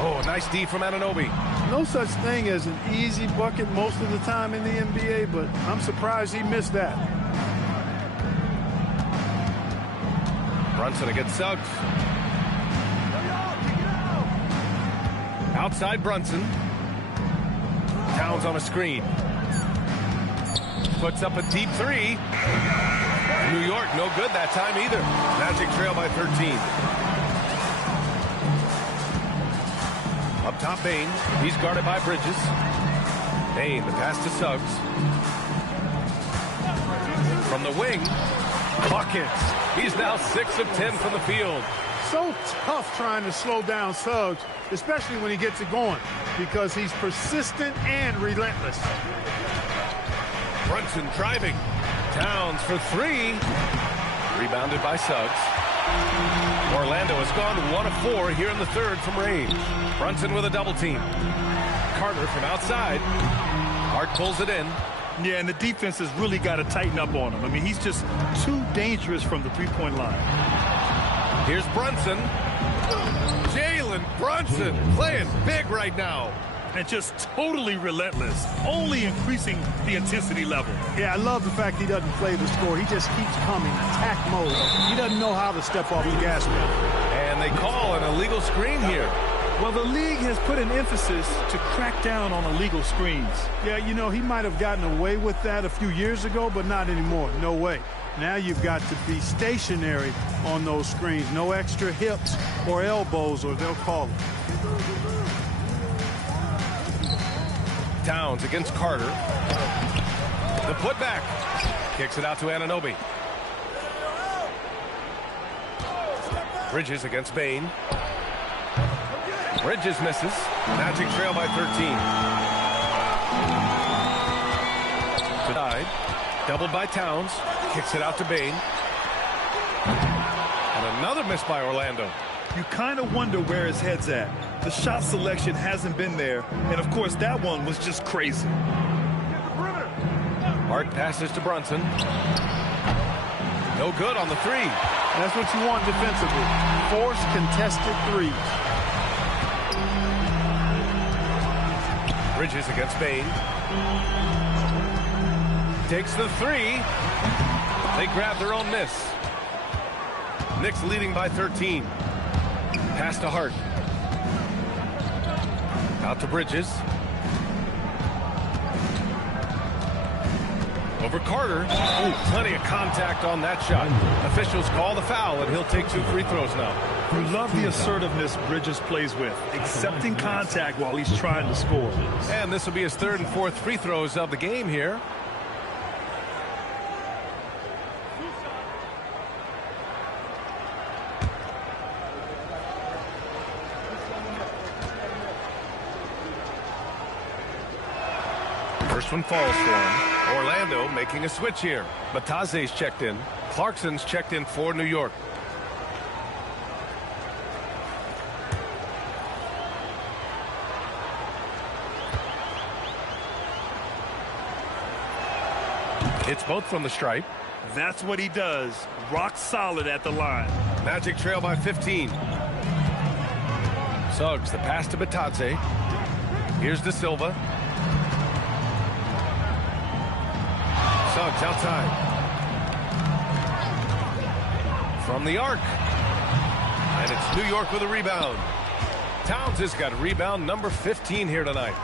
Oh, nice D from Anunoby. No such thing as an easy bucket most of the time in the NBA, but I'm surprised he missed that. Brunson against Suggs. Outside Brunson. Towns on a screen. Puts up a deep three. New York no good that time either. Magic trail by 13. Up top Bain. He's guarded by Bridges. Bain, the pass to Suggs. From the wing. Buckets. He's now 6 of 10 from the field. So tough trying to slow down Suggs, especially when he gets it going, because he's persistent and relentless. Brunson driving. Towns for three. Rebounded by Suggs. Orlando has gone 1 of 4 here in the third from range. Brunson with a double team. Carter from outside. Hart pulls it in. Yeah, and the defense has really got to tighten up on him. I mean, he's just too dangerous from the three-point line. Here's Brunson. Jalen Brunson playing big right now. And just totally relentless, only increasing the intensity level. Yeah, I love the fact he doesn't play the score. He just keeps coming, attack mode. He doesn't know how to step off the gas pedal. And they call an illegal screen here. Well, the league has put an emphasis to crack down on illegal screens. Yeah, you know, he might have gotten away with that a few years ago, but not anymore. No way. Now you've got to be stationary on those screens. No extra hips or elbows, or they'll call it. Towns against Carter. The putback. Kicks it out to Anunoby. Bridges against Bain. Bridges misses. Magic trail by 13. Denied. Doubled by Towns. Kicks it out to Bain. And another miss by Orlando. You kind of wonder where his head's at. The shot selection hasn't been there. And, of course, that one was just crazy. Hart passes to Brunson. No good on the three. That's what you want defensively. Force contested threes. Bridges against Bain. Takes the three. They grab their own miss. Knicks leading by 13. Pass to Hart. Out to Bridges. Over Carter. Ooh, plenty of contact on that shot. Officials call the foul, and he'll take 2 free throws now. You love the assertiveness Bridges plays with, accepting contact while he's trying to score. And this will be his 3rd and 4th free throws of the game here. First one falls for him. Orlando making a switch here. Bataze's checked in. Clarkson's checked in for New York. It's both from the stripe. That's what he does. Rock solid at the line. Magic trail by 15. Suggs, the pass to Bataze. Here's De Silva. Suggs outside. From the arc. And it's New York with a rebound. Towns has got rebound number 15 here tonight.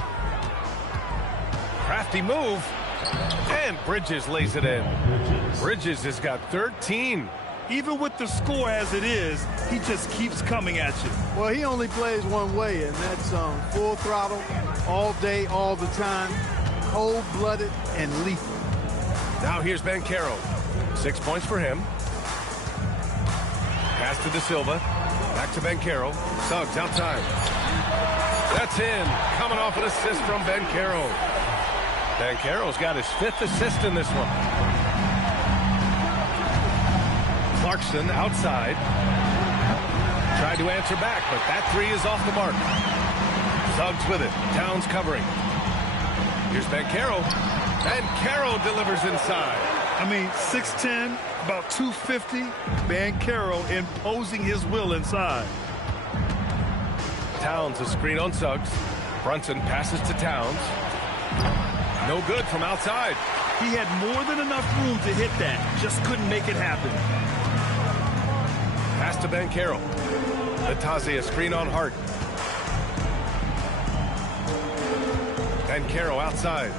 Crafty move. And Bridges lays it in. Bridges has got 13. Even with the score as it is, he just keeps coming at you. Well, he only plays one way, and that's full throttle, all day, all the time, cold-blooded and lethal. Now here's Banchero. 6 points for him. Pass to De Silva. Back to Banchero. Suggs outside. That's in. Coming off an assist from Banchero. Banchero's got his 5th assist in this one. Clarkson outside. Tried to answer back, but that 3 is off the mark. Suggs with it. Towns covering. Here's Banchero. Banchero delivers inside. I mean, 6'10", about 250. Banchero imposing his will inside. Towns a screen on Suggs. Brunson passes to Towns. No good from outside. He had more than enough room to hit that. Just couldn't make it happen. Pass to Banchero. Latazzi a screen on Hart. Banchero outside.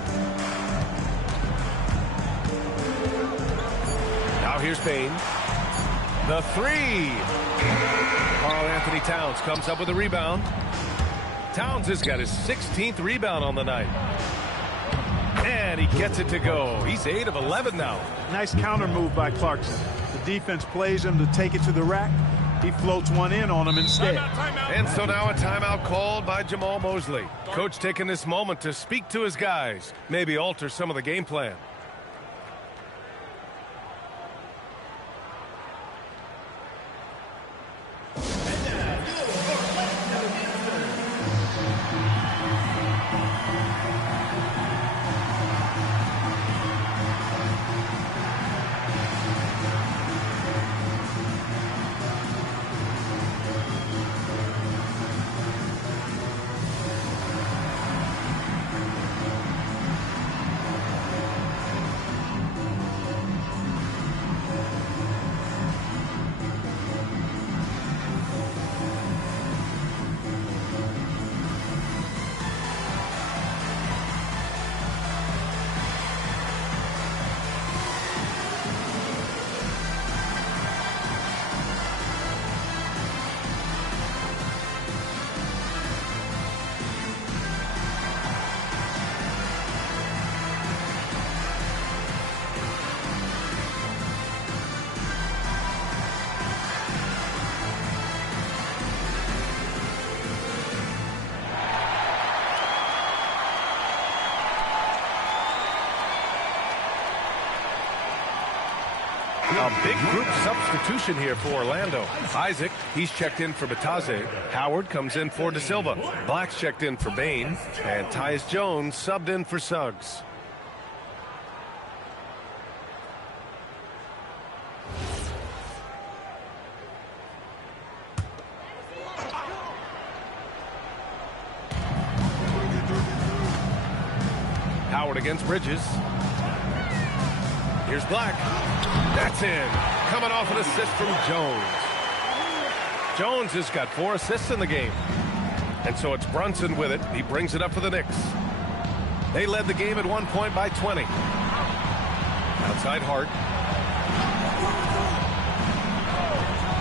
Now here's Payne. The 3. Karl Anthony Towns comes up with a rebound. Towns has got his 16th rebound on the night. And he gets it to go. He's 8 of 11 now. Nice counter move by Clarkson. The defense plays him to take it to the rack. He floats one in on him instead. And so now a timeout called by Jamal Mosley. Coach taking this moment to speak to his guys. Maybe alter some of the game plan. A big group substitution here for Orlando. Isaac, he's checked in for Batase. Howard comes in for De Silva. Black's checked in for Bain. And Tyus Jones subbed in for Suggs. Howard against Bridges. Here's Black. That's in. Coming off an assist from Jones. Jones has got 4 assists in the game. And so it's Brunson with it. He brings it up for the Knicks. They led the game at 1 point by 20. Outside Hart.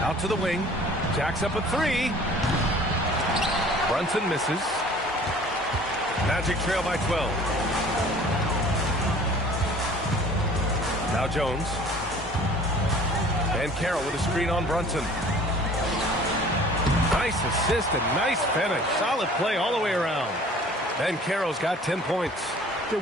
Out to the wing. Jacks up a 3. Brunson misses. Magic trail by 12. Now Jones. Banchero with a screen on Brunson. Nice assist and nice finish. Solid play all the way around. Banchero's got 10 points.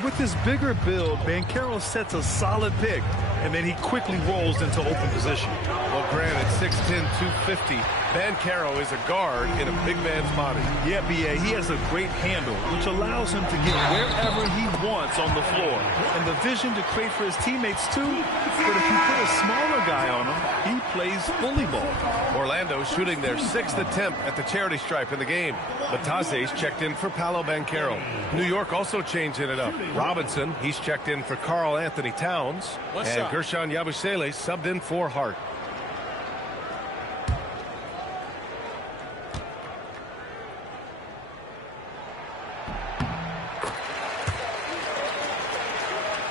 With this bigger build, Banchero sets a solid pick, and then he quickly rolls into open position. Well, granted, 6'10", 250. Banchero is a guard in a big man's body. Yeah, B.A., he has a great handle, which allows him to get wherever he wants on the floor. And the vision to create for his teammates, too. But if you put a smaller guy on him, he plays bully ball. Orlando shooting their 6th attempt at the charity stripe in the game. Batase's checked in for Paolo Banchero. New York also changing it up. Robinson, he's checked in for Karl Anthony Towns. And Gershon Yabusele subbed in for Hart.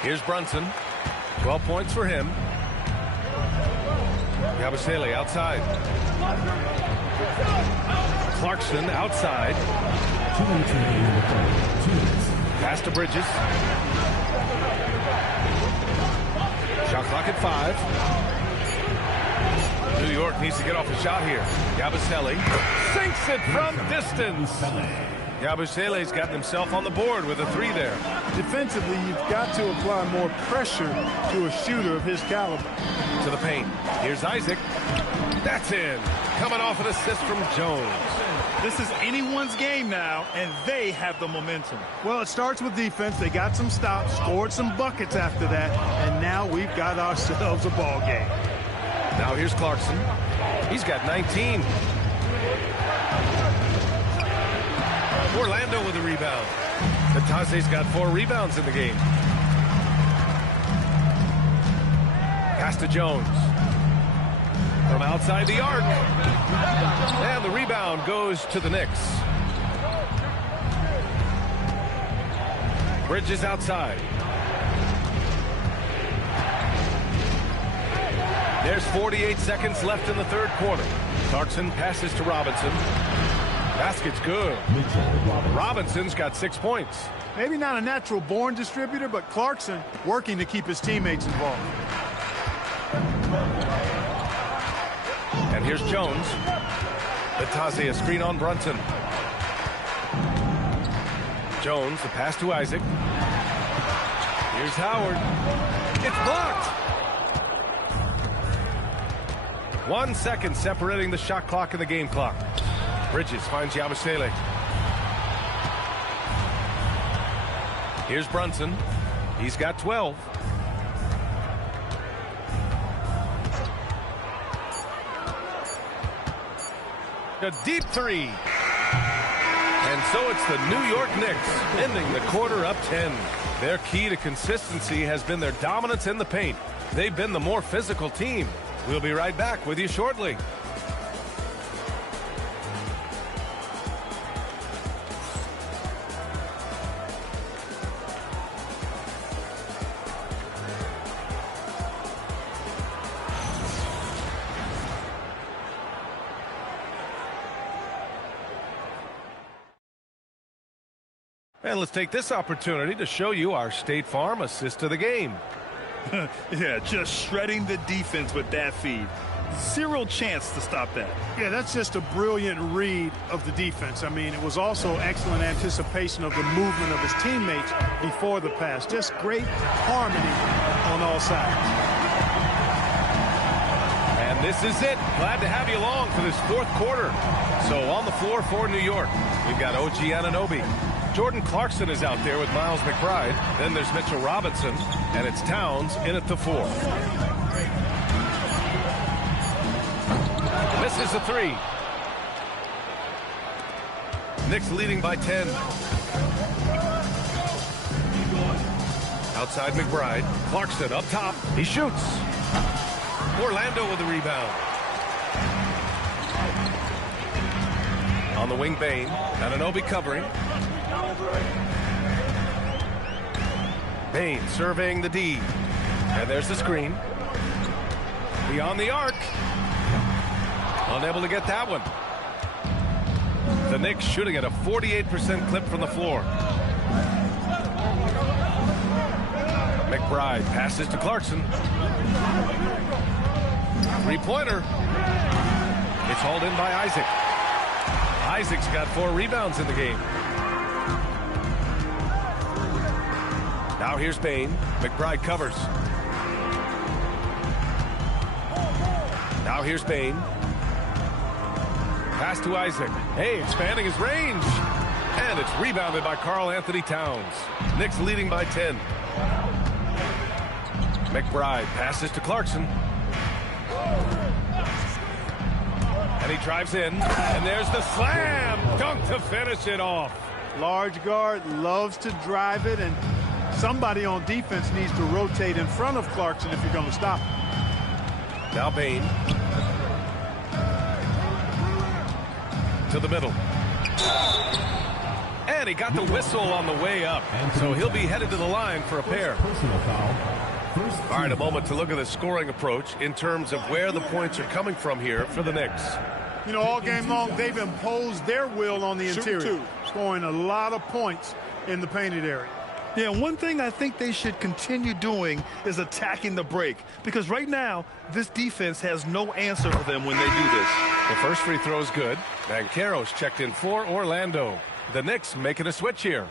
Here's Brunson. 12 points for him. Yabusele outside. Clarkson outside. 2 minutes remaining in the third. 2 minutes. Pass to Bridges. Shot clock at 5. New York needs to get off a shot here. Yabusele sinks it from distance. Yabusele's gotten himself on the board with a 3 there. Defensively, you've got to apply more pressure to a shooter of his caliber. To the paint. Here's Isaac. That's in. Coming off an assist from Jones. This is anyone's game now, and they have the momentum. Well, it starts with defense. They got some stops, scored some buckets after that, and now we've got ourselves a ball game. Now here's Clarkson. He's got 19. Orlando with a rebound. Batase's got 4 rebounds in the game. Pass to Jones. From outside the arc. And the rebound goes to the Knicks. Bridges outside. There's 48 seconds left in the third quarter. Clarkson passes to Robinson. Basket's good. Robinson's got 6 points. Maybe not a natural-born distributor, but Clarkson working to keep his teammates involved. And here's Jones. Batase, a screen on Brunson. Jones, the pass to Isaac. Here's Howard. It's blocked. 1 second separating the shot clock and the game clock. Bridges finds Yabusele. Here's Brunson. He's got 12. A deep 3. And so it's the New York Knicks ending the quarter up 10. Their key to consistency has been their dominance in the paint. They've been the more physical team. We'll be right back with you shortly. And let's take this opportunity to show you our State Farm assist to the game. Yeah, just shredding the defense with that feed. Zero chance to stop that. Yeah, that's just a brilliant read of the defense. I mean, it was also excellent anticipation of the movement of his teammates before the pass. Just great harmony on all sides. And this is it. Glad to have you along for this fourth quarter. So on the floor for New York, we've got OG Anunoby. Jordan Clarkson is out there with Miles McBride. Then there's Mitchell Robinson, and it's Towns in at the 4. Misses the 3. Knicks leading by 10. Outside McBride. Clarkson up top. He shoots. Orlando with the rebound. On the wing, Bane. Anunoby covering. Bane surveying the D. And there's the screen. Beyond the arc. Unable to get that one. The Knicks shooting at a 48% clip from the floor. McBride passes to Clarkson. 3-pointer. It's hauled in by Isaac. Isaac's got 4 rebounds in the game. Now here's Bane. McBride covers. Now here's Bane. Pass to Isaac. Hey, expanding his range. And it's rebounded by Karl-Anthony Towns. Knicks leading by 10. McBride passes to Clarkson. And he drives in. And there's the slam. Dunk to finish it off. Large guard loves to drive it, and somebody on defense needs to rotate in front of Clarkson if you're going to stop him. Now Bane. To the middle. And he got the whistle on the way up. So he'll be headed to the line for a pair. All right, a moment to look at the scoring approach in terms of where the points are coming from here for the Knicks. You know, all game long, they've imposed their will on the interior, scoring a lot of points in the painted area. Yeah, one thing I think they should continue doing is attacking the break, because right now, this defense has no answer for them when they do this. The first free throw is good. Banchero's checked in for Orlando. The Knicks making a switch here.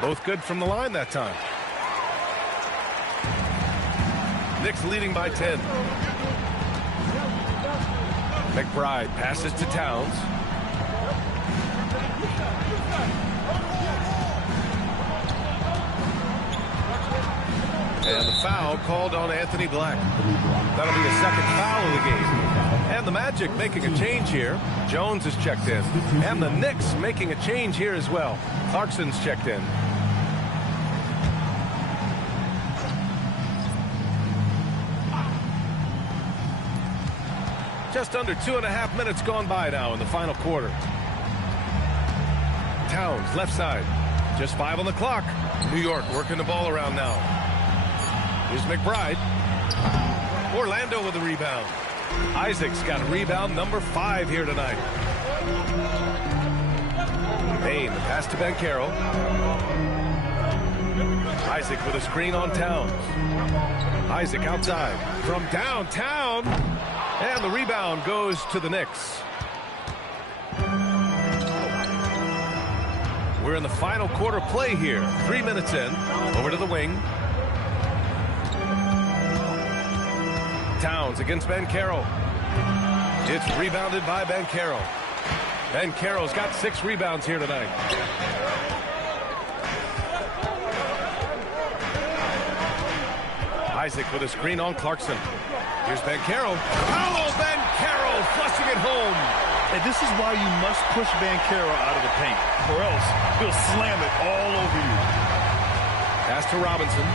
Both good from the line that time. Knicks leading by 10. McBride passes to Towns. And the foul called on Anthony Black. That'll be a second foul of the game. And the Magic making a change here. Jones is checked in. And the Knicks making a change here as well. Clarkson's checked in. Just under 2.5 minutes gone by now in the final quarter. Towns, left side. Just 5 on the clock. New York working the ball around now. Here's McBride. Orlando with the rebound. Isaac's got rebound number 5 here tonight. Payne, the pass to Banchero. Isaac with a screen on Towns. Isaac outside. From downtown. And the rebound goes to the Knicks. We're in the final quarter play here. 3 minutes in. Over to the wing. Towns against Banchero. It's rebounded by Banchero. Banchero's got 6 rebounds here tonight. Isaac with a screen on Clarkson. Here's Banchero. Oh, Banchero flushing it home. And this is why you must push Banchero out of the paint, or else he'll slam it all over you. Pass to Robinson.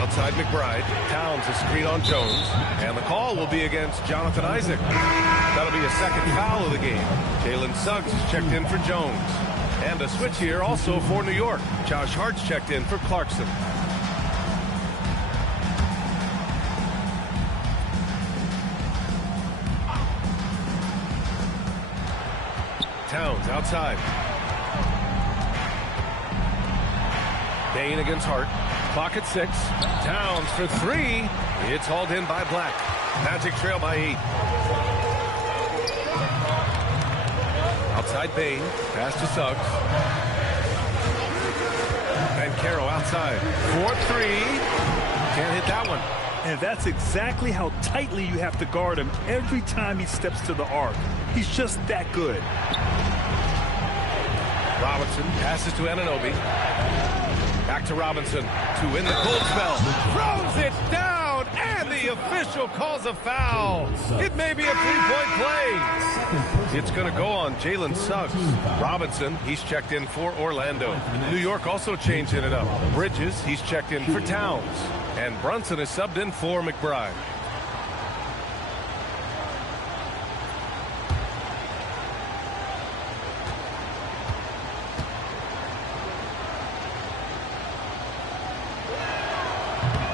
Outside McBride. Towns a screen on Jones. And the call will be against Jonathan Isaac. That'll be a second foul of the game. Jalen Suggs is checked in for Jones. And a switch here also for New York. Josh Hart's checked in for Clarkson. Towns outside. Payne against Hart. Clock at 6. Towns for 3. It's hauled in by Black. Magic trail by 8. Outside Payne. Pass to Suggs. Banchero outside. 4-3. Can't hit that one. And that's exactly how tightly you have to guard him every time he steps to the arc. He's just that good. Robinson passes to Anunoby. Back to Robinson to win the cold spell. Throws it down, and the official calls a foul. It may be a 3-point play. It's going to go on Jalen Suggs. Robinson, he's checked in for Orlando. New York also changing it up. Bridges, he's checked in for Towns. And Brunson is subbed in for McBride.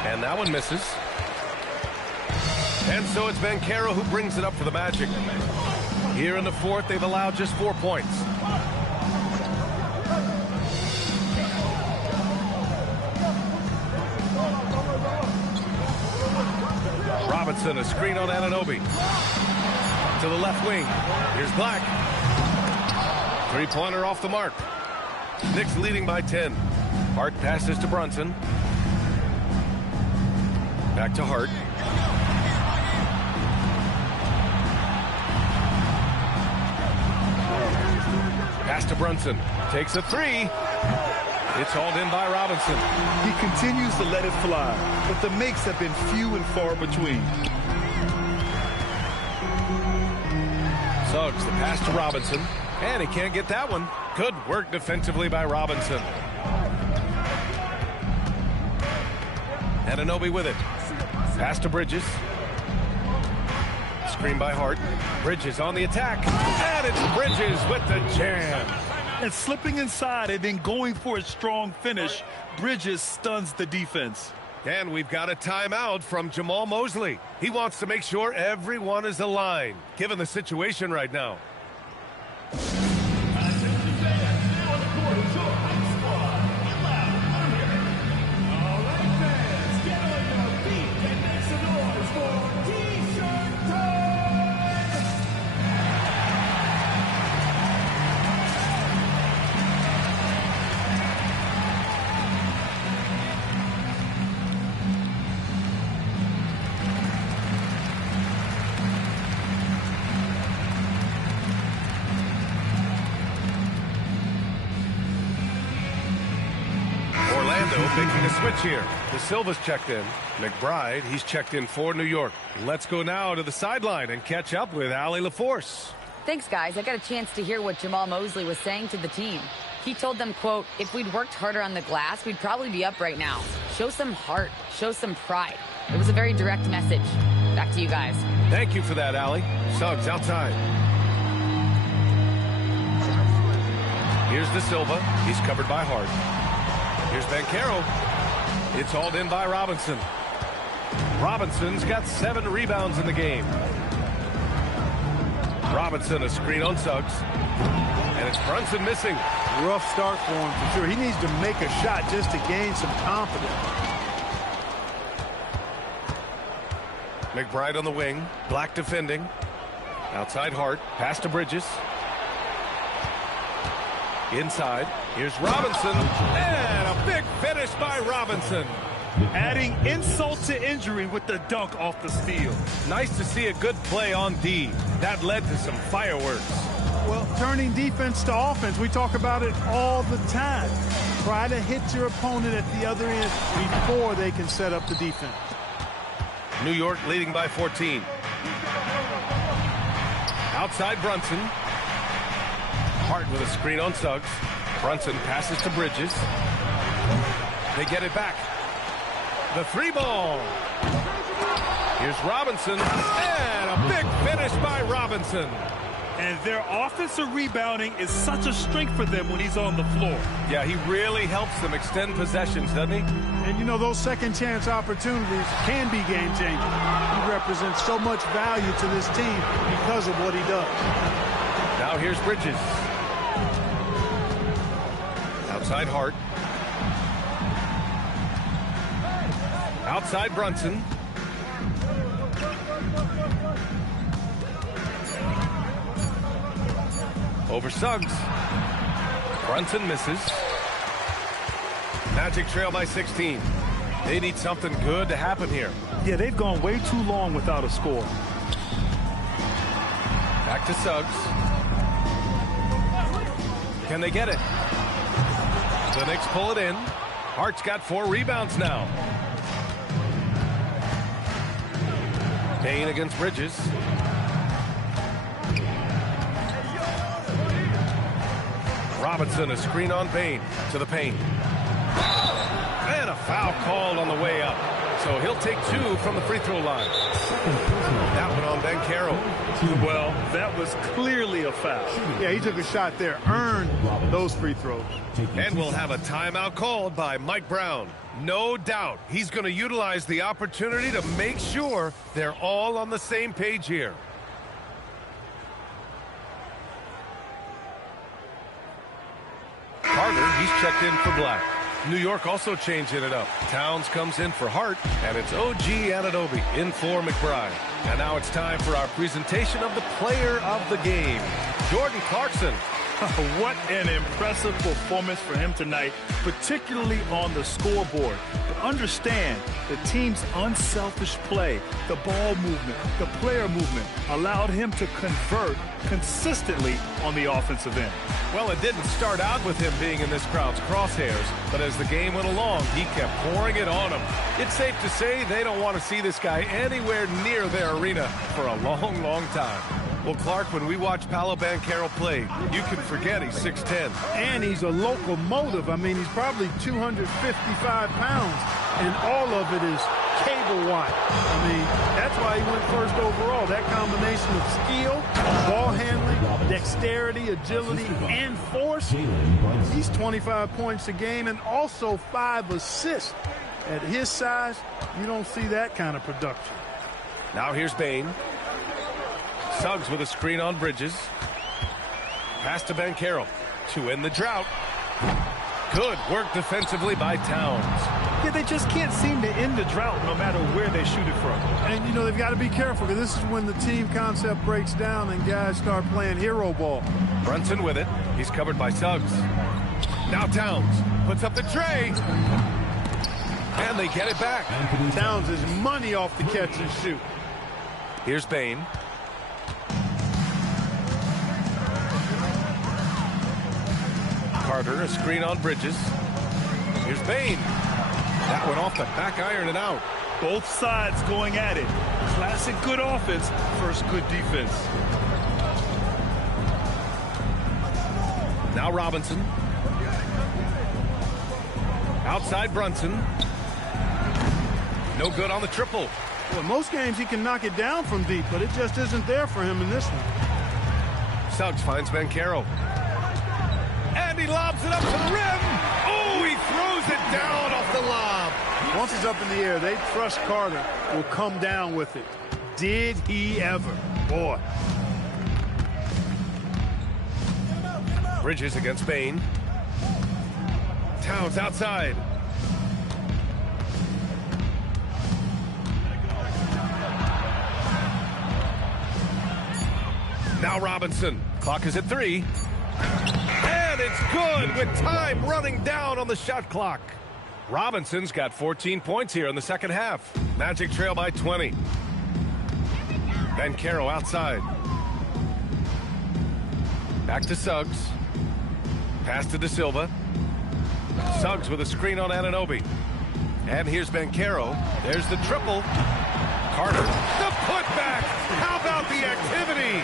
And that one misses. And so it's Banchero who brings it up for the Magic. Here in the fourth, they've allowed just 4 points. Robinson, a screen on Anunoby. To the left wing. Here's Black. 3-pointer off the mark. Knicks leading by 10. Hart passes to Brunson. Back to Hart. Pass to Brunson. Takes a 3. It's hauled in by Robinson. He continues to let it fly, but the makes have been few and far between. Suggs, the pass to Robinson. And he can't get that one. Good work defensively by Robinson. Anunoby with it. Pass to Bridges. screen by Hart. Bridges on the attack. And it's Bridges with the jam. And slipping inside and then going for a strong finish, Bridges stuns the defense. And we've got a timeout from Jamal Mosley. He wants to make sure everyone is aligned, given the situation right now. Making a switch here. De Silva's checked in. McBride, he's checked in for New York. Let's go now to the sideline and catch up with Allie LaForce. Thanks, guys. I got a chance to hear what Jamal Mosley was saying to the team. He told them, quote, if we'd worked harder on the glass, we'd probably be up right now. Show some heart. Show some pride. It was a very direct message. Back to you guys. Thank you for that, Allie. Suggs outside. Here's De Silva. He's covered by Hart. Here's Banchero. It's hauled in by Robinson. Robinson's got 7 rebounds in the game. Robinson, a screen on Suggs. And it's Brunson missing. Rough start for him for sure. He needs to make a shot just to gain some confidence. McBride on the wing. Black defending. Outside Hart. Pass to Bridges. Inside, here's Robinson, and a big finish by Robinson. Adding insult to injury with the dunk off the steal. Nice to see a good play on D. That led to some fireworks. Well, turning defense to offense, we talk about it all the time. Try to hit your opponent at the other end before they can set up the defense. New York leading by 14. Outside Brunson. Hart with a screen on Suggs. Brunson passes to Bridges. They get it back. The 3 ball. Here's Robinson. And a big finish by Robinson. And their offensive rebounding is such a strength for them when he's on the floor. Yeah, he really helps them extend possessions, doesn't he? And, you know, those second chance opportunities can be game-changing. He represents so much value to this team because of what he does. Now here's Bridges. Outside Hart. Outside Brunson. Over Suggs. Brunson misses. Magic trail by 16. They need something good to happen here. Yeah, they've gone way too long without a score. Back to Suggs. Can they get it? The Knicks pull it in. Hart's got 4 rebounds now. Payne against Bridges. Robinson, a screen on Payne to the paint. And a foul called on the way up. So he'll take 2 from the free throw line. That one on Banchero. Well, that was clearly a foul. Yeah, he took a shot there, earned those free throws. And we'll have a timeout called by Mike Brown. No doubt he's going to utilize the opportunity to make sure they're all on the same page here. Carter, he's checked in for Black. New York also changing it up. Towns comes in for Hart, and it's OG Anunoby in for McBride. And now it's time for our presentation of the player of the game, Jordan Clarkson. What an impressive performance for him tonight, particularly on the scoreboard. But understand, the team's unselfish play, the ball movement, the player movement allowed him to convert consistently on the offensive end. Well, it didn't start out with him being in this crowd's crosshairs, but as the game went along, he kept pouring it on them. It's safe to say they don't want to see this guy anywhere near their arena for a long, long time. Well, Clark, when we watch Paolo Banchero play, you can forget he's 6'10". And he's a locomotive. I mean, he's probably 255 pounds, and all of it is cable wire. I mean, that's why he went first overall. That combination of skill, ball handling, dexterity, agility, and force. He's 25 points a game and also 5 assists. At his size, you don't see that kind of production. Now here's Bain. Suggs with a screen on Bridges. Pass to Banchero to end the drought. Good work defensively by Towns. Yeah, they just can't seem to end the drought no matter where they shoot it from. And, you know, they've got to be careful because this is when the team concept breaks down and guys start playing hero ball. Brunson with it. He's covered by Suggs. Now Towns puts up the tray. And they get it back. Towns is money off the catch and shoot. Here's Bain. Carter, a screen on Bridges. Here's Bain. That went off the back iron and out. Both sides going at it. Classic good offense, first good defense. Now Robinson. Outside Brunson. No good on the triple. Well, most games he can knock it down from deep, but it just isn't there for him in this one. Suggs finds Banchero. And he lobs it up to the rim. Oh, he throws it down off the lob. Once it's up in the air, they trust Carter will come down with it. Did he ever? Boy. Bridges against Bain. Towns outside. Now Robinson. Clock is at 3. And it's good with time running down on the shot clock. Robinson's got 14 points here in the second half. Magic trail by 20. Banchero outside. Back to Suggs. Pass to De Silva. Suggs with a screen on Anunoby. And here's Banchero. There's the triple. Carter, the putback. How about the activity?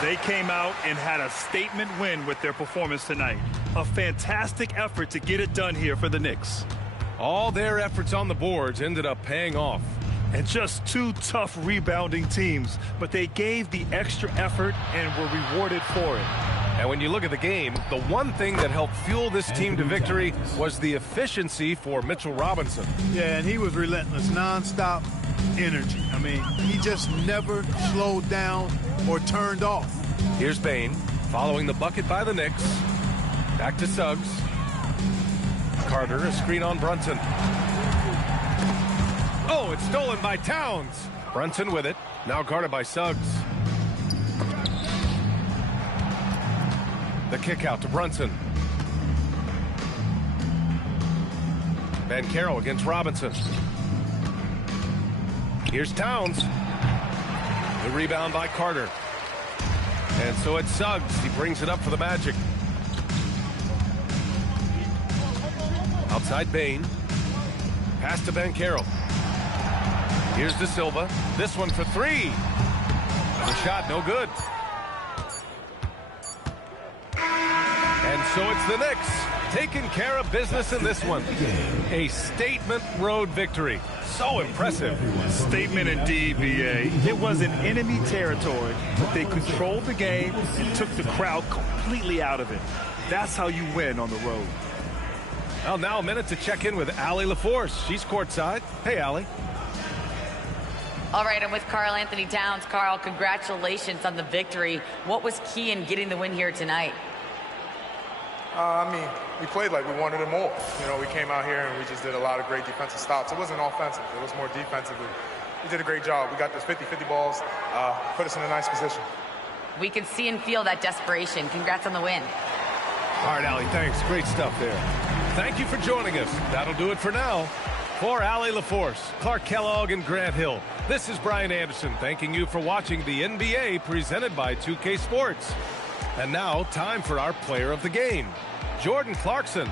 They came out and had a statement win with their performance tonight. A fantastic effort to get it done here for the Knicks. All their efforts on the boards ended up paying off. And just 2 tough rebounding teams, but they gave the extra effort and were rewarded for it. And when you look at the game, the one thing that helped fuel this team to victory was the efficiency for Mitchell Robinson. Yeah, and he was relentless, nonstop energy. I mean, he just never slowed down or turned off. Here's Bain following the bucket by the Knicks. Back to Suggs. Carter, a screen on Brunson. Oh, it's stolen by Towns. Brunson with it. Now guarded by Suggs. The kick out to Brunson. Banchero against Robinson. Here's Towns. The rebound by Carter. And so it's Suggs. He brings it up for the Magic. Outside Bain. Pass to Banchero. Here's De Silva. This one for 3. The shot no good. And so it's the Knicks taking care of business in this one. A statement road victory. So impressive. Statement indeed, BA. It was in enemy territory, but they controlled the game and took the crowd completely out of it. That's how you win on the road. Well, now a minute to check in with Allie LaForce. She's courtside. Hey, Allie. All right, I'm with Karl Anthony Towns. Karl, congratulations on the victory. What was key in getting the win here tonight? I mean, we played like we wanted it more. You know, we came out here and we just did a lot of great defensive stops. It wasn't offensive. It was more defensively. We did a great job. We got those 50-50 balls, put us in a nice position. We can see and feel that desperation. Congrats on the win. All right, Allie, thanks. Great stuff there. Thank you for joining us. That'll do it for now. For Allie LaForce, Clark Kellogg, and Grant Hill, this is Brian Anderson thanking you for watching the NBA presented by 2K Sports. And now, time for our player of the game, Jordan Clarkson.